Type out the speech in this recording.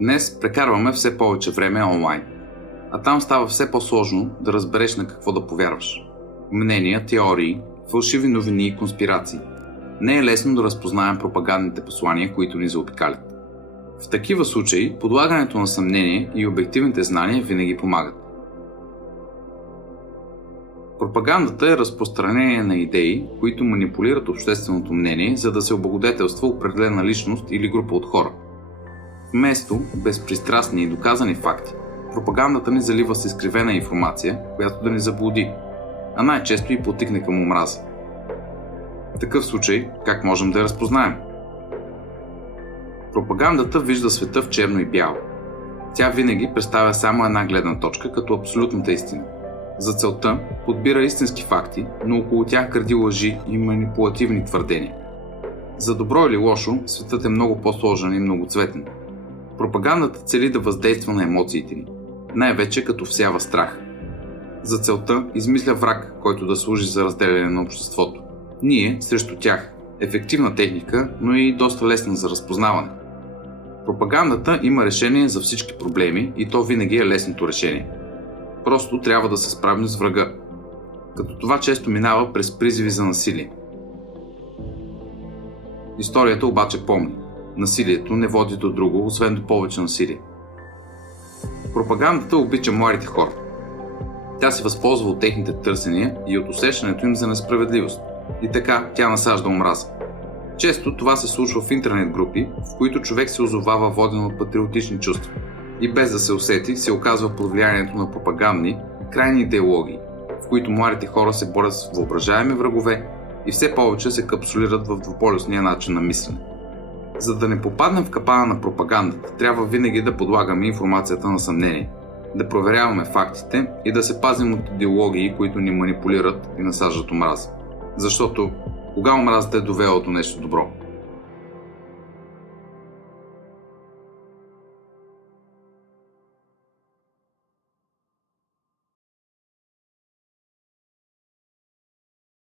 Днес прекарваме все повече време онлайн, а там става все по-сложно да разбереш на какво да повярваш. Мнения, теории, фалшиви новини и конспирации. Не е лесно да разпознаем пропагандните послания, които ни заобикалят. В такива случаи подлагането на съмнение и обективните знания винаги помагат. Пропагандата е разпространение на идеи, които манипулират общественото мнение, за да се облагодетелства определена личност или група от хора. Вместо безпристрастни и доказани факти, пропагандата ни залива с изкривена информация, която да ни заблуди, а най-често и потикне към омраза. В такъв случай, как можем да я разпознаем? Пропагандата вижда света в черно и бяло. Тя винаги представя само една гледна точка като абсолютната истина. За целта подбира истински факти, но около тях гради лъжи и манипулативни твърдения. За добро или лошо, светът е много по-сложен и многоцветен. Пропагандата цели да въздейства на емоциите ни, най-вече като всява страх. За целта измисля враг, който да служи за разделяне на обществото. Ние срещу тях. Ефективна техника, но и доста лесна за разпознаване. Пропагандата има решение за всички проблеми и то винаги е лесното решение. Просто трябва да се справим с врага, като това често минава през призиви за насилие. Историята обаче помни. Насилието не води до друго, освен до повече насилие. Пропагандата обича младите хора. Тя се възползва от техните търсения и от усещането им за несправедливост. И така тя насажда омраза. Често това се случва в интернет групи, в които човек се озовава воден от патриотични чувства. И без да се усети, се оказва под влиянието на пропагандни, крайни идеологии, в които младите хора се борят с въображаеми врагове и все повече се капсулират в двуполюсния начин на мислене. За да не попаднем в капана на пропагандата, трябва винаги да подлагаме информацията на съмнение, да проверяваме фактите и да се пазим от идеологии, които ни манипулират и насаждат омраза. Защото кога омразата е довела до нещо добро?